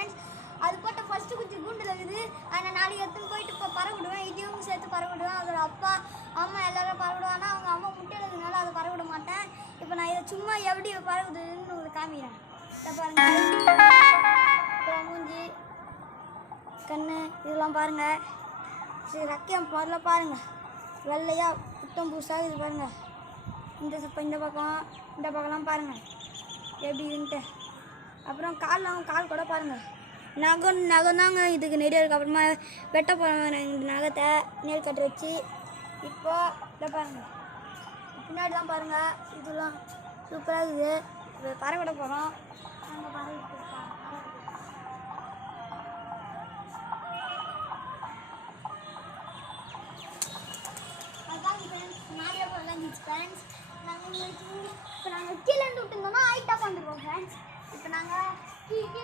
Friends. அது போட்ட first குச்சி கூண்டில் இருக்குது. ஆனால் நாளைக்கு எடுத்துன்னு போயிட்டு இப்போ பறவை விடுவேன். இதையும் சேர்த்து பறவை விடுவேன். அதோட அப்பா அம்மா எல்லோரும் பறவை விடுவாங்க. அவங்க அம்மா முட்டையில் இருக்கிறதுனால அதை பறவை விட மாட்டேன். இப்போ நான் இதை சும்மா எப்படி பறவுதுன்னு உங்களுக்கு காமிக்கிறேன். இதை பாருங்கள், இப்போ மூஞ்சி கண்ணு இதெல்லாம் பாருங்கள். சரி ரக்கியம் முதல்ல பாருங்கள், வெள்ளையாக புத்தம் புதுசாக இது பாருங்கள். இந்த பக்கம்லாம் பாருங்கள் எப்படி இருந்துட்டு. அப்புறம் கால் கூட பாருங்கள், நகம் தாங்க இதுக்கு நிறைய இருக்குது. அப்புறமா வெட்ட போகிறேன் இந்த நகத்தை நேர் கட்டு வச்சு. இப்போ இதை பாருங்கள், பின்னாடி தான் பாருங்கள், இதெல்லாம் சூப்பராக இருக்குது. இப்போ பறவை விட போகிறோம். நாங்கள் பறவை ஃப்ரெண்ட்ஸ். நாங்கள் இப்போ நாங்கள் கீழேருந்து விட்டுருந்தோம்னா ஹைட்டாக வந்துடுவோம் ஃப்ரெண்ட்ஸ். இப்போ நாங்கள் கீழே